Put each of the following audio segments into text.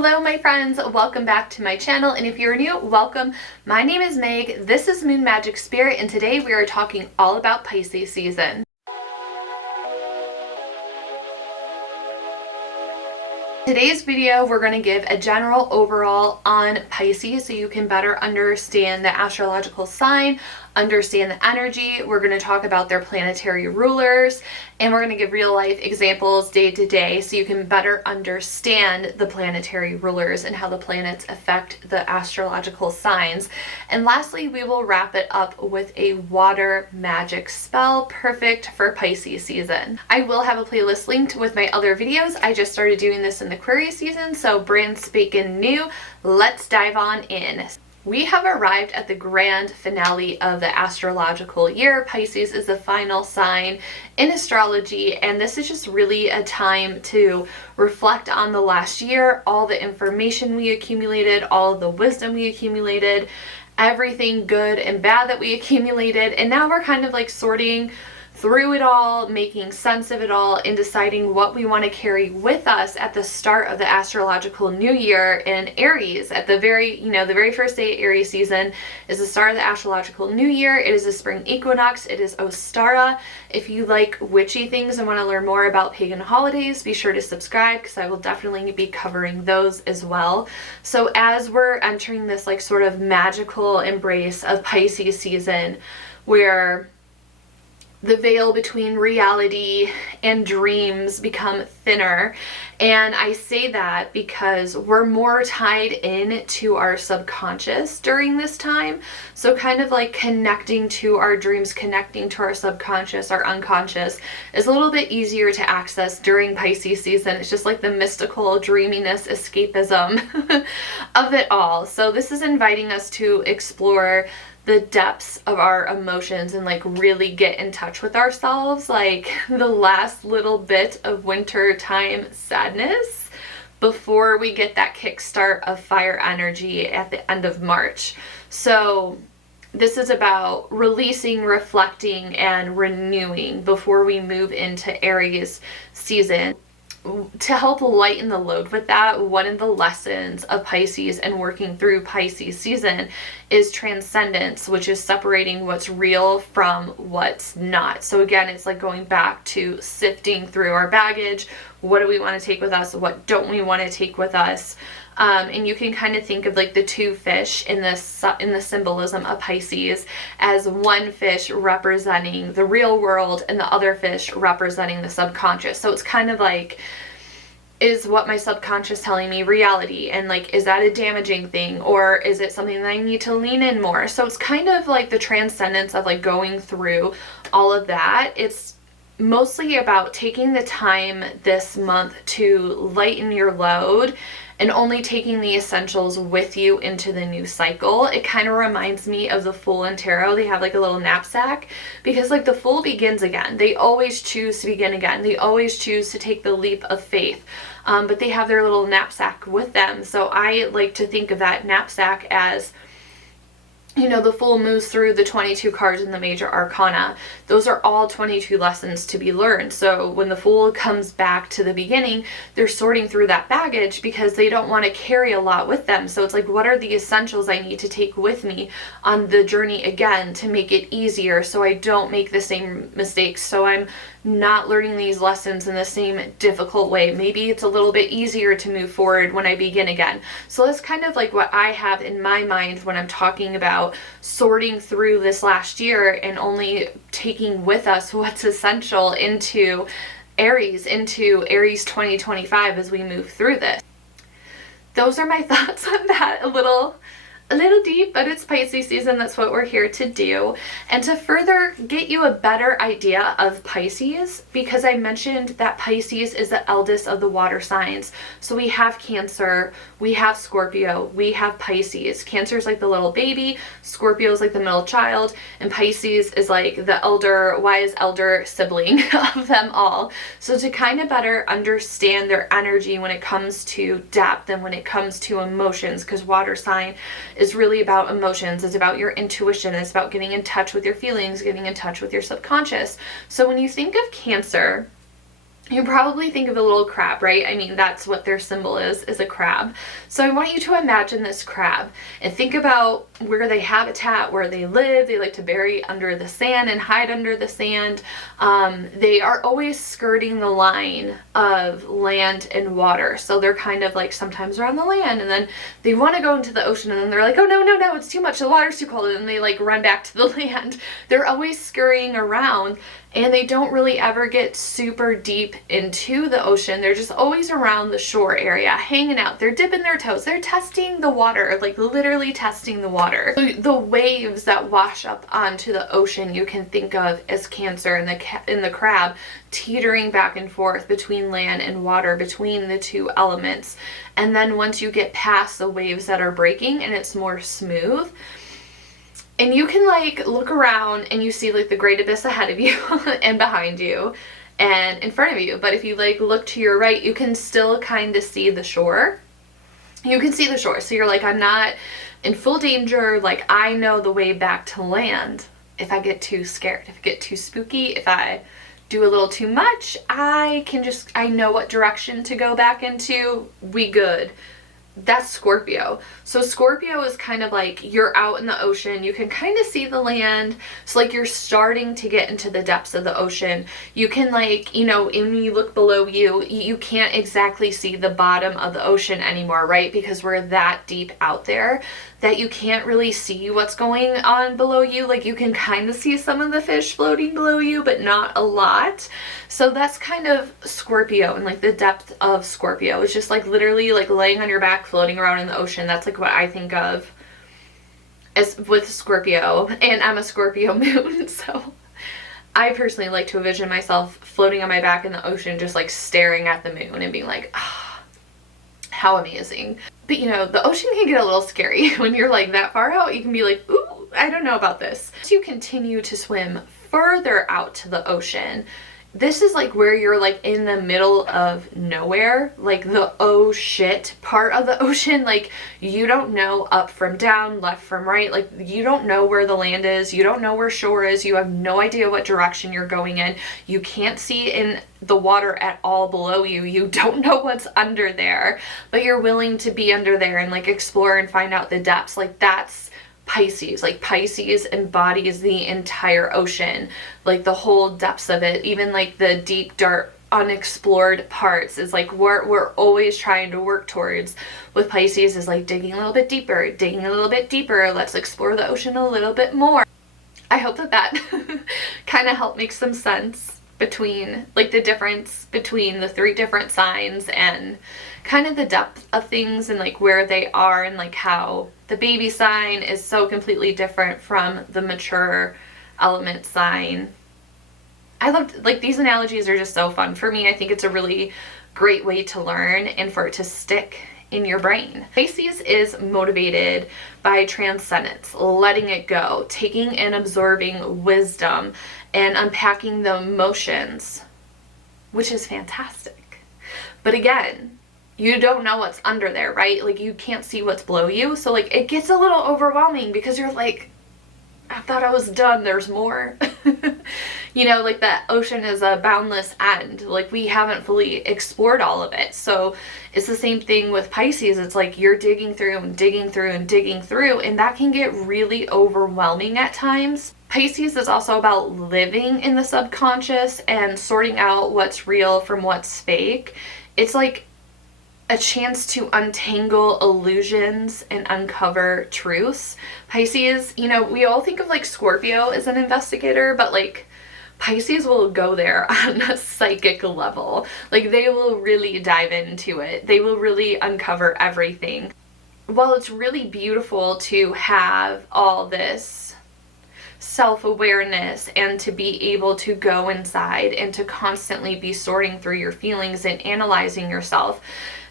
Hello my friends, welcome back to my channel, and if you're new, welcome. My name is Meg, this is Moon Magic Spirit, and today we are talking all about Pisces season. Today's video, we're going to give a general overall on Pisces so you can better understand the astrological sign, understand the energy. We're going to talk about their planetary rulers, and we're going to give real life examples day to day so you can better understand the planetary rulers and how the planets affect the astrological signs. And lastly, we will wrap it up with a water magic spell perfect for Pisces season. I will have a playlist linked with my other videos. I just started doing this in the Aquarius season, so brand spanking new. Let's dive on in. We have arrived at the grand finale of the astrological year. Pisces is the final sign in astrology, and this is just really a time to reflect on the last year, all the information we accumulated, all of the wisdom we accumulated, everything good and bad that we accumulated, and now we're kind of like sorting through it all, making sense of it all, and deciding what we want to carry with us at the start of the astrological new year in Aries. At the very first day of Aries season is the start of the astrological new year. It is the spring equinox. It is Ostara. If you like witchy things and want to learn more about pagan holidays, be sure to subscribe because I will definitely be covering those as well. So as we're entering this like sort of magical embrace of Pisces season, where the veil between reality and dreams become thinner. And I say that because we're more tied in to our subconscious during this time. So kind of like connecting to our dreams, connecting to our subconscious, our unconscious is a little bit easier to access during Pisces season. It's just like the mystical dreaminess, escapism of it all. So this is inviting us to explore the depths of our emotions and like really get in touch with ourselves, like the last little bit of winter time sadness before we get that kickstart of fire energy at the end of March. So this is about releasing, reflecting, and renewing before we move into Aries season. To help lighten the load with that, one of the lessons of Pisces and working through Pisces season is transcendence, which is separating what's real from what's not. So again, it's like going back to sifting through our baggage. What do we want to take with us? What don't we want to take with us? And you can kind of think of like the two fish in the symbolism of Pisces as one fish representing the real world and the other fish representing the subconscious. So it's kind of like, is what my subconscious telling me reality? And like, is that a damaging thing? Or is it something that I need to lean in more? So it's kind of like the transcendence of like going through all of that. It's mostly about taking the time this month to lighten your load and only taking the essentials with you into the new cycle. It kind of reminds me of the Fool and Tarot. They have like a little knapsack because like the Fool begins again. They always choose to begin again. They always choose to take the leap of faith. But they have their little knapsack with them. So I like to think of that knapsack as, you know, the Fool moves through the 22 cards in the major arcana. Those are all 22 lessons to be learned. So when the Fool comes back to the beginning, they're sorting through that baggage because they don't want to carry a lot with them. So it's like, what are the essentials I need to take with me on the journey again to make it easier so I don't make the same mistakes, so I'm not learning these lessons in the same difficult way. Maybe it's a little bit easier to move forward when I begin again. So that's kind of like what I have in my mind when I'm talking about sorting through this last year and only taking with us what's essential into Aries 2025 as we move through this. Those are my thoughts on that. A little deep, but it's Pisces season. That's what we're here to do. And to further get you a better idea of Pisces, because I mentioned that Pisces is the eldest of the water signs. So we have Cancer, we have Scorpio, we have Pisces. Cancer is like the little baby, Scorpio is like the middle child, and Pisces is like the wise elder sibling of them all. So to kind of better understand their energy when it comes to depth and when it comes to emotions, because water sign is really about emotions. It's about your intuition. It's about getting in touch with your feelings, getting in touch with your subconscious. So when you think of Cancer, You probably think of a little crab, right? I mean, that's what their symbol is a crab. So I want you to imagine this crab and think about where they habitat, where they live. They like to bury under the sand and hide under the sand. They are always skirting the line of land and water. So they're kind of like sometimes they're on the land and then they want to go into the ocean and then they're like, oh no, no, no, it's too much. The water's too cold. And then they like run back to the land. They're always scurrying around. And they don't really ever get super deep into the ocean. They're just always around the shore area, hanging out. They're dipping their toes. They're testing the water, like literally testing the water. So the waves that wash up onto the ocean you can think of as Cancer and the crab teetering back and forth between land and water, between the two elements. And then once you get past the waves that are breaking and it's more smooth, and you can like look around and you see like the great abyss ahead of you and behind you and in front of you. But if you like look to your right, you can still kind of see the shore. You can see the shore. So you're like, I'm not in full danger. Like I know the way back to land. If I get too scared, if I get too spooky, if I do a little too much, I know what direction to go back into. We good. That's Scorpio. So Scorpio is kind of like you're out in the ocean. You can kind of see the land. So like you're starting to get into the depths of the ocean. You can like, you know, when you look below you, you can't exactly see the bottom of the ocean anymore, right? Because we're that deep out there that you can't really see what's going on below you. Like you can kind of see some of the fish floating below you, but not a lot. So that's kind of Scorpio, and like the depth of Scorpio is just like literally like laying on your back, floating around in the ocean. That's like what I think of as with Scorpio, and I'm a Scorpio moon, so I personally like to envision myself floating on my back in the ocean, just like staring at the moon and being like, ah, how amazing. But you know, the ocean can get a little scary when you're like that far out. You can be like, ooh, I don't know about this. As you continue to swim further out to the ocean, this is like where you're like in the middle of nowhere, like the oh shit part of the ocean. Like you don't know up from down, left from right. Like you don't know where the land is. You don't know where shore is. You have no idea what direction you're going in. You can't see in the water at all below you. You don't know what's under there, but you're willing to be under there and like explore and find out the depths. Like that's Pisces. Like Pisces embodies the entire ocean, like the whole depths of it, even like the deep, dark, unexplored parts is like we're always trying to work towards with Pisces is like digging a little bit deeper, digging a little bit deeper. Let's explore the ocean a little bit more. I hope that kind of helped make some sense between like the difference between the three different signs and kind of the depth of things and like where they are and like how the baby sign is so completely different from the mature element sign. I love, like, these analogies are just so fun for me. I think it's a really great way to learn and for it to stick in your brain. Pisces is motivated by transcendence, letting it go, taking and absorbing wisdom and unpacking the emotions, which is fantastic. But again, you don't know what's under there, right? Like you can't see what's below you. So like it gets a little overwhelming because you're like, I thought I was done. There's more. You know, like the ocean is a boundless end. Like we haven't fully explored all of it. So it's the same thing with Pisces. It's like you're digging through and digging through and digging through, and that can get really overwhelming at times. Pisces is also about living in the subconscious and sorting out what's real from what's fake. It's like a chance to untangle illusions and uncover truths. Pisces, you know, we all think of like Scorpio as an investigator, but like Pisces will go there on a psychic level. Like they will really dive into it. They will really uncover everything. While it's really beautiful to have all this self-awareness and to be able to go inside and to constantly be sorting through your feelings and analyzing yourself,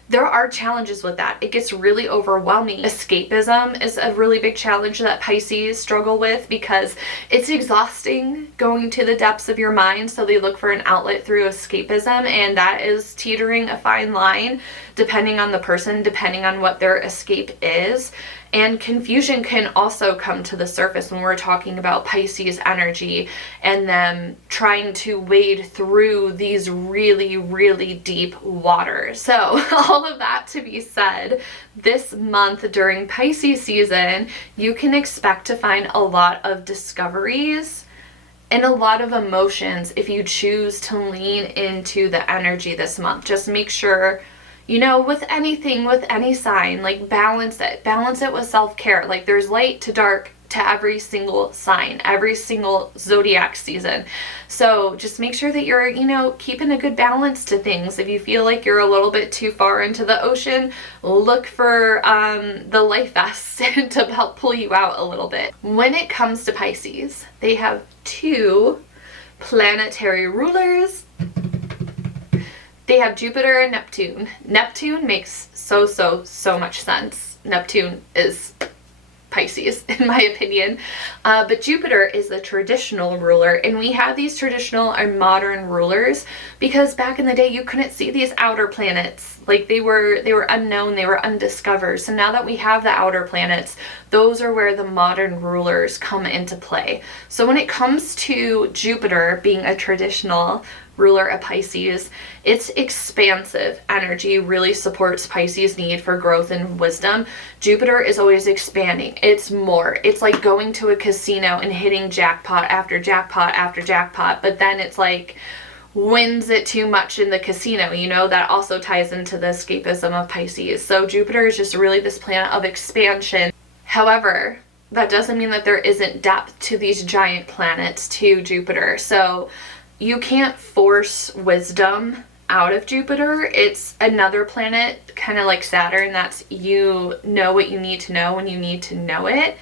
there are challenges with that. It gets really overwhelming. Escapism is a really big challenge that Pisces struggle with because it's exhausting going to the depths of your mind, so they look for an outlet through escapism, and that is teetering a fine line depending on the person, depending on what their escape is. And confusion can also come to the surface when we're talking about Pisces energy and them trying to wade through these really, really deep waters. So all of that to be said, this month during Pisces season, you can expect to find a lot of discoveries and a lot of emotions if you choose to lean into the energy this month. Just make sure, you know, with anything, with any sign, like balance it with self-care. Like there's light to dark to every single sign, every single zodiac season. So just make sure that you're, you know, keeping a good balance to things. If you feel like you're a little bit too far into the ocean, look for the life vest to help pull you out a little bit. When it comes to Pisces, they have 2 planetary rulers. They have Jupiter and Neptune. Neptune makes so much sense. Neptune is Pisces, in my opinion. But Jupiter is the traditional ruler, and we have these traditional and modern rulers because back in the day you couldn't see these outer planets. Like they were unknown, they were undiscovered. So now that we have the outer planets, those are where the modern rulers come into play. So when it comes to Jupiter being a traditional ruler of Pisces, its expansive energy really supports Pisces' need for growth and wisdom. Jupiter is always expanding. It's more. It's like going to a casino and hitting jackpot after jackpot after jackpot, but then it's like wins it too much in the casino, you know, that also ties into the escapism of Pisces. So Jupiter is just really this planet of expansion. However, that doesn't mean that there isn't depth to these giant planets to Jupiter. So you can't force wisdom out of Jupiter. It's another planet, kind of like Saturn, that's you know what you need to know when you need to know it.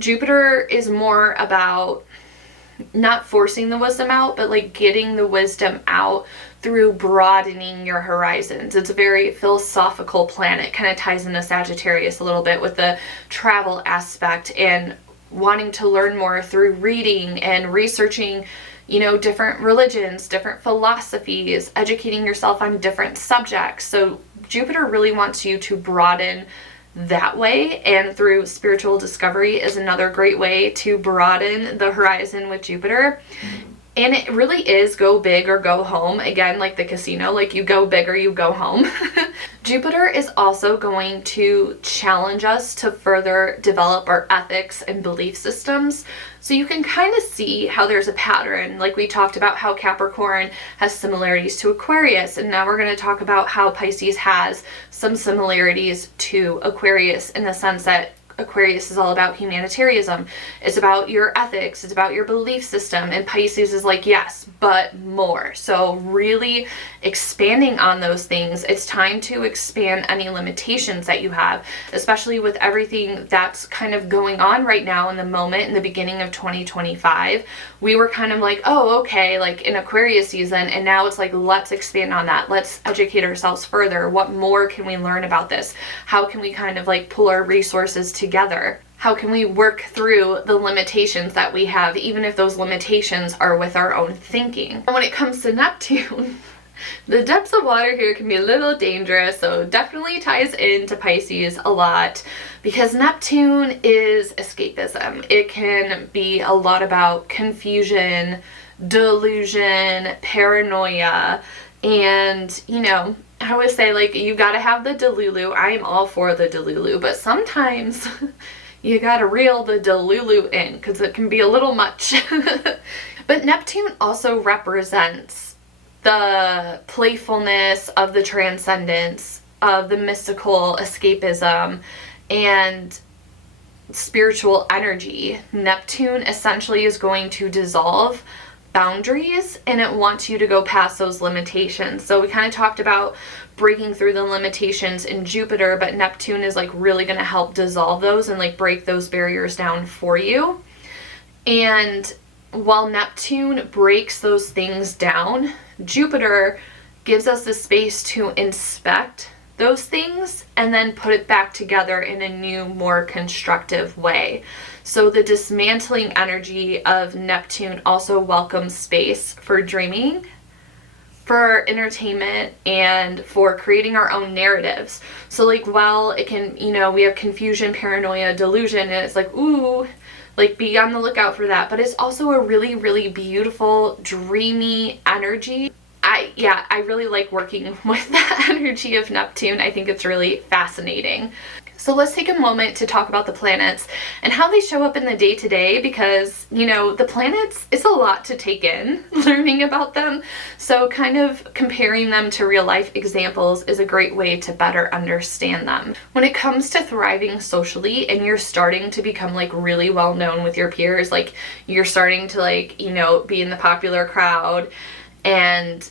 Jupiter is more about not forcing the wisdom out, but like getting the wisdom out through broadening your horizons. It's a very philosophical planet, kind of ties into Sagittarius a little bit with the travel aspect and wanting to learn more through reading and researching, you know, different religions, different philosophies, educating yourself on different subjects. So Jupiter really wants you to broaden that way, and through spiritual discovery is another great way to broaden the horizon with Jupiter. And it really is go big or go home. Again, like the casino, like you go big or you go home. Jupiter is also going to challenge us to further develop our ethics and belief systems. So you can kind of see how there's a pattern. Like we talked about how Capricorn has similarities to Aquarius, and now we're going to talk about how Pisces has some similarities to Aquarius in the sense that Aquarius is all about humanitarianism. It's about your ethics. It's about your belief system. And Pisces is like, yes, but more. So really expanding on those things. It's time to expand any limitations that you have, especially with everything that's kind of going on right now in the moment, in the beginning of 2025. We were kind of like, oh, okay, like in Aquarius season. And now it's like, let's expand on that. Let's educate ourselves further. What more can we learn about this? How can we kind of like pull our resources together? How can we work through the limitations that we have, even if those limitations are with our own thinking? And when it comes to Neptune, the depths of water here can be a little dangerous, so definitely ties into Pisces a lot because Neptune is escapism. It can be a lot about confusion, delusion, paranoia, and, you know, I always say, like, you gotta have the Delulu. I am all for the Delulu, but sometimes you gotta reel the Delulu in because it can be a little much. But Neptune also represents the playfulness of the transcendence, of the mystical escapism, and spiritual energy. Neptune essentially is going to dissolve boundaries, and it wants you to go past those limitations. So we kind of talked about breaking through the limitations in Jupiter, but Neptune is like really going to help dissolve those and like break those barriers down for you. And while Neptune breaks those things down, Jupiter gives us the space to inspect those things and then put it back together in a new, more constructive way. So the dismantling energy of Neptune also welcomes space for dreaming, for entertainment, and for creating our own narratives. So like, well, it can, we have confusion, paranoia, delusion, and it's like, ooh, like be on the lookout for that. But it's also a really, really beautiful, dreamy energy. I really like working with that energy of Neptune. I think it's really fascinating. So let's take a moment to talk about the planets and how they show up in the day-to-day, because, the planets, it's a lot to take in, learning about them. So kind of comparing them to real-life examples is a great way to better understand them. When it comes to thriving socially and you're starting to become like really well-known with your peers, like you're starting to like, be in the popular crowd, and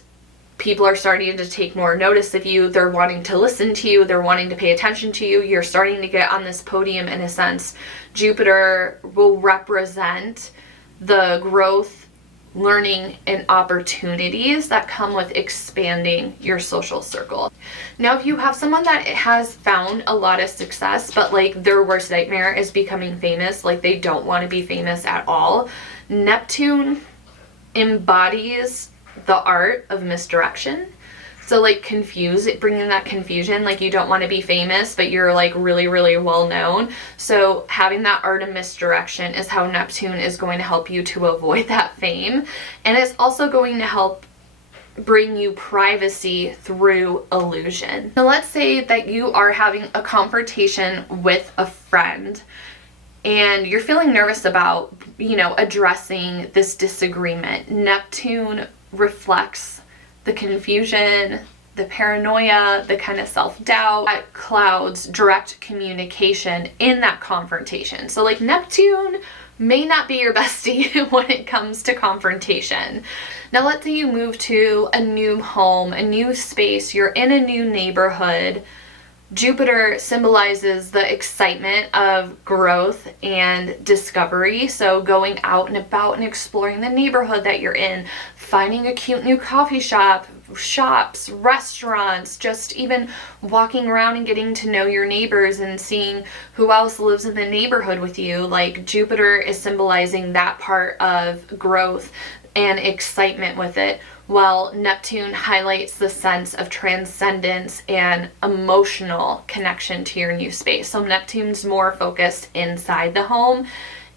people are starting to take more notice of you, they're wanting to listen to you, they're wanting to pay attention to you, you're starting to get on this podium in a sense. Jupiter will represent the growth, learning, and opportunities that come with expanding your social circle. Now, if you have someone that has found a lot of success, but like their worst nightmare is becoming famous, like they don't want to be famous at all, Neptune embodies the art of misdirection. So like bringing that confusion, like you don't want to be famous, but you're like really, really well known. So having that art of misdirection is how Neptune is going to help you to avoid that fame. And it's also going to help bring you privacy through illusion. Now let's say that you are having a confrontation with a friend and you're feeling nervous about, addressing this disagreement. Neptune reflects the confusion, the paranoia, the kind of self-doubt that clouds direct communication in that confrontation. So like Neptune may not be your bestie when it comes to confrontation. Now let's say you move to a new home, a new space, you're in a new neighborhood. Jupiter symbolizes the excitement of growth and discovery. So going out and about and exploring the neighborhood that you're in, finding a cute new coffee shop, shops, restaurants, just even walking around and getting to know your neighbors and seeing who else lives in the neighborhood with you. Like Jupiter is symbolizing that part of growth and excitement with it, while Neptune highlights the sense of transcendence and emotional connection to your new space. So Neptune's more focused inside the home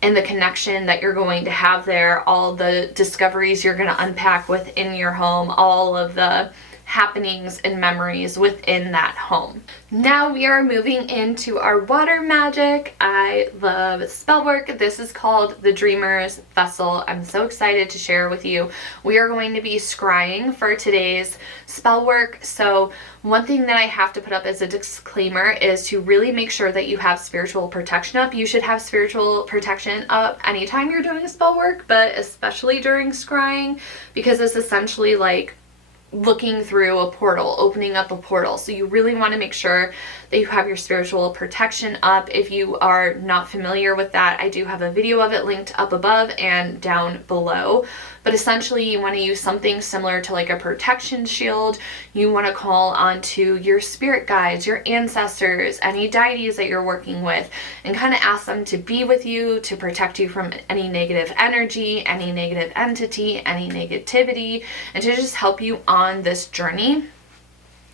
and the connection that you're going to have there, all the discoveries you're going to unpack within your home, all of the happenings and memories within that home. Now we are moving into our water magic. I love spell work. This is called the Dreamer's Vessel. I'm so excited to share with you. We are going to be scrying for today's spell work. So one thing that I have to put up as a disclaimer is to really make sure that you have spiritual protection up. You should have spiritual protection up anytime you're doing spell work, but especially during scrying, because it's essentially like looking through a portal, opening up a portal. So you really want to make sure that you have your spiritual protection up. If you are not familiar with that, I do have a video of it linked up above and down below. But essentially you want to use something similar to like a protection shield. You want to call onto your spirit guides, your ancestors, any deities that you're working with, and kind of ask them to be with you, to protect you from any negative energy, any negative entity, any negativity, and to just help you on this journey.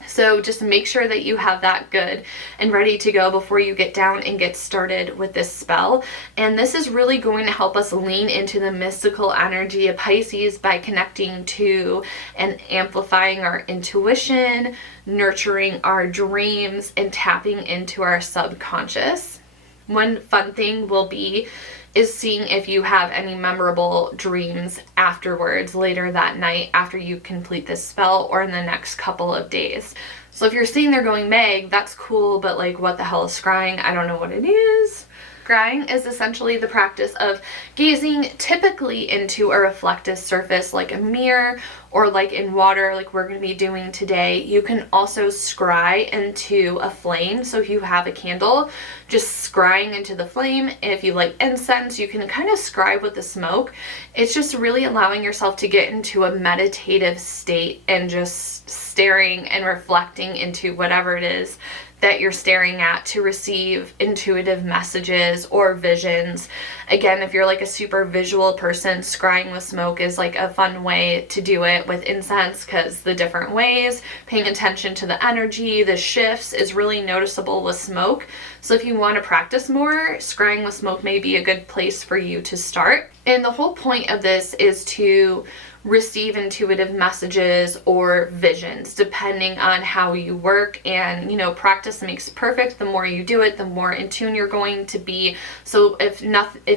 So just make sure that you have that good and ready to go before you get down and get started with this spell. And this is really going to help us lean into the mystical energy of Pisces by connecting to and amplifying our intuition, nurturing our dreams, and tapping into our subconscious. One fun thing will be is seeing if you have any memorable dreams afterwards, later that night after you complete this spell, or in the next couple of days. So if you're sitting there going, Meg, that's cool, but like what the hell is scrying? I don't know what it is. Scrying is essentially the practice of gazing typically into a reflective surface like a mirror or like in water like we're going to be doing today. You can also scry into a flame. So if you have a candle, just scrying into the flame. If you like incense, you can kind of scry with the smoke. It's just really allowing yourself to get into a meditative state and just staring and reflecting into whatever it is that you're staring at to receive intuitive messages or visions. Again, if you're like a super visual person, scrying with smoke is like a fun way to do it with incense, because the different ways, paying attention to the energy, the shifts is really noticeable with smoke. So if you want to practice more, scrying with smoke may be a good place for you to start. And the whole point of this is to receive intuitive messages or visions depending on how you work. And practice makes perfect. The more you do it, the more in tune you're going to be. So if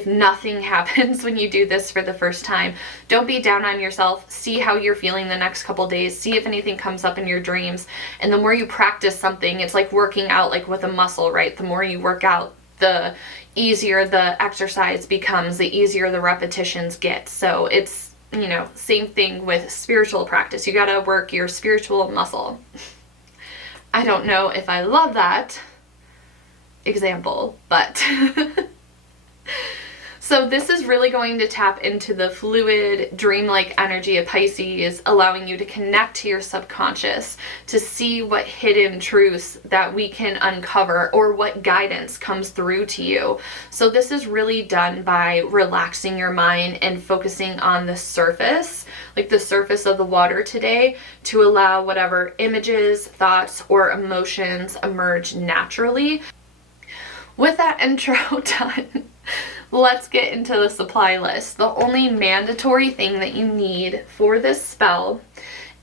nothing happens when you do this for the first time, don't be down on yourself. See how you're feeling the next couple days. See if anything comes up in your dreams. And the more you practice something, it's like working out like with a muscle, right? The more you work out, the easier the exercise becomes, the easier the repetitions get. So it's same thing with spiritual practice. You gotta work your spiritual muscle. I don't know if I love that example, but so this is really going to tap into the fluid, dreamlike energy of Pisces, allowing you to connect to your subconscious, to see what hidden truths that we can uncover or what guidance comes through to you. So this is really done by relaxing your mind and focusing on the surface, like the surface of the water today, to allow whatever images, thoughts, or emotions emerge naturally. With that intro done, let's get into the supply list. The only mandatory thing that you need for this spell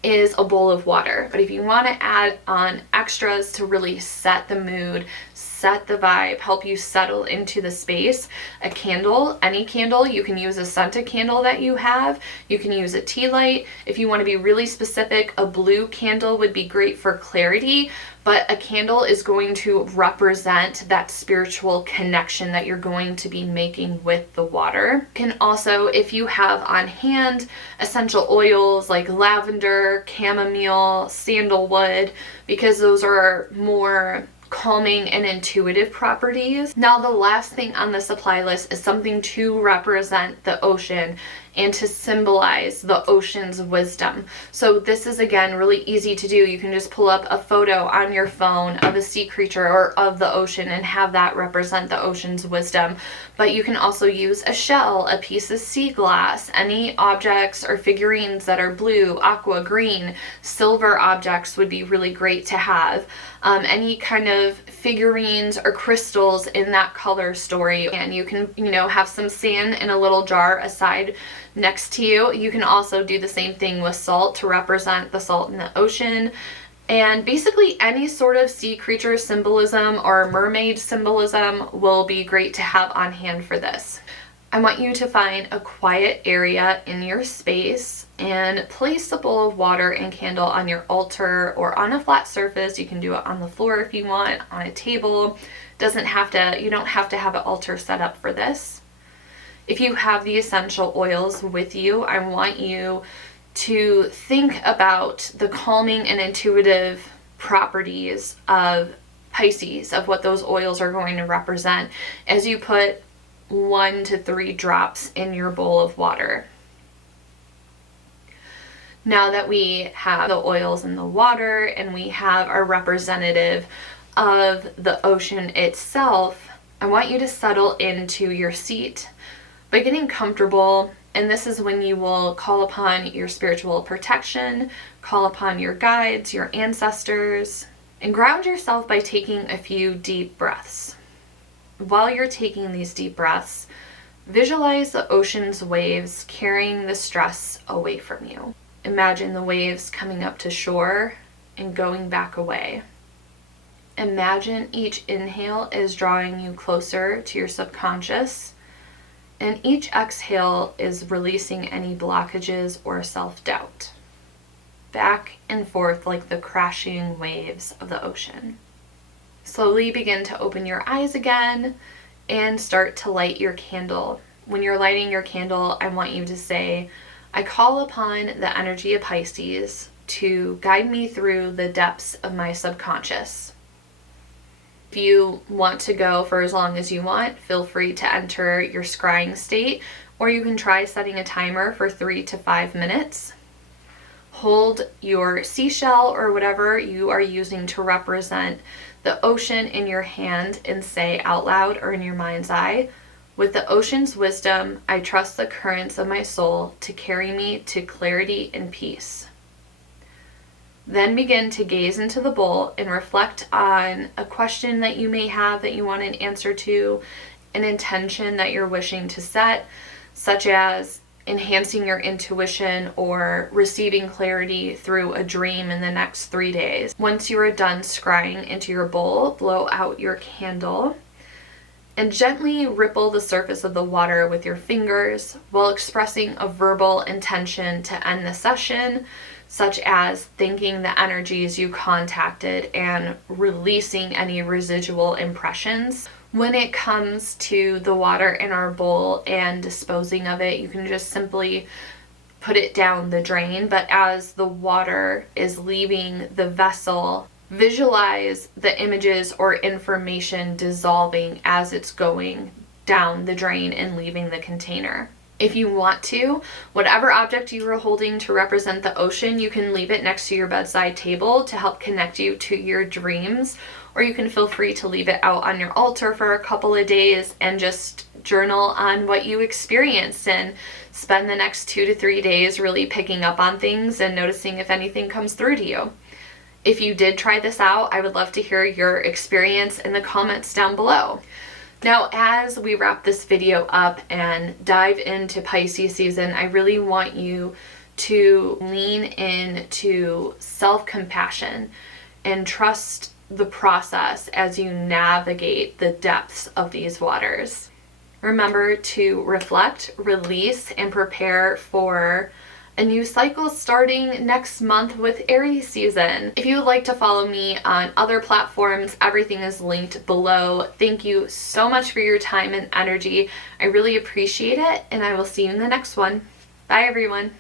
is a bowl of water. But if you want to add on extras to really set the mood, set the vibe, help you settle into the space, a candle, any candle. You can use a scented candle that you have. You can use a tea light. If you want to be really specific, a blue candle would be great for clarity. But a candle is going to represent that spiritual connection that you're going to be making with the water. You can also, if you have on hand essential oils like lavender, chamomile, sandalwood, because those are more calming and intuitive properties. Now, the last thing on the supply list is something to represent the ocean and to symbolize the ocean's wisdom. So this is, again, really easy to do. You can just pull up a photo on your phone of a sea creature or of the ocean and have that represent the ocean's wisdom. But you can also use a shell, a piece of sea glass, any objects or figurines that are blue, aqua, green, silver objects would be really great to have. Any kind of figurines or crystals in that color story. And you can, have some sand in a little jar aside next to you. You can also do the same thing with salt to represent the salt in the ocean. And basically any sort of sea creature symbolism or mermaid symbolism will be great to have on hand for this. I want you to find a quiet area in your space and place a bowl of water and candle on your altar or on a flat surface. You can do it on the floor if you want, on a table. You don't have to have an altar set up for this. If you have the essential oils with you, I want you to think about the calming and intuitive properties of Pisces, of what those oils are going to represent as you put 1 to 3 drops in your bowl of water. Now that we have the oils in the water and we have our representative of the ocean itself, I want you to settle into your seat by getting comfortable. And this is when you will call upon your spiritual protection, call upon your guides, your ancestors, and ground yourself by taking a few deep breaths. While you're taking these deep breaths, visualize the ocean's waves carrying the stress away from you. Imagine the waves coming up to shore and going back away. Imagine each inhale is drawing you closer to your subconscious, and each exhale is releasing any blockages or self-doubt. Back and forth like the crashing waves of the ocean. Slowly begin to open your eyes again and start to light your candle. When you're lighting your candle, I want you to say, I call upon the energy of Pisces to guide me through the depths of my subconscious. If you want to go for as long as you want, feel free to enter your scrying state, or you can try setting a timer for 3 to 5 minutes. Hold your seashell or whatever you are using to represent the ocean in your hand and say out loud or in your mind's eye, with the ocean's wisdom, I trust the currents of my soul to carry me to clarity and peace. Then begin to gaze into the bowl and reflect on a question that you may have that you want an answer to, an intention that you're wishing to set, such as enhancing your intuition or receiving clarity through a dream in the next 3 days. Once you are done scrying into your bowl, blow out your candle and gently ripple the surface of the water with your fingers while expressing a verbal intention to end the session, such as thanking the energies you contacted and releasing any residual impressions. When it comes to the water in our bowl and disposing of it, you can just simply put it down the drain, but as the water is leaving the vessel, visualize the images or information dissolving as it's going down the drain and leaving the container. If you want to, whatever object you were holding to represent the ocean, you can leave it next to your bedside table to help connect you to your dreams, or you can feel free to leave it out on your altar for a couple of days and just journal on what you experienced and spend the next 2 to 3 days really picking up on things and noticing if anything comes through to you. If you did try this out, I would love to hear your experience in the comments down below. Now, as we wrap this video up and dive into Pisces season, I really want you to lean into self-compassion and trust the process as you navigate the depths of these waters. Remember to reflect, release, and prepare for a new cycle starting next month with Aries season. If you would like to follow me on other platforms, everything is linked below. Thank you so much for your time and energy. I really appreciate it, and I will see you in the next one. Bye, everyone.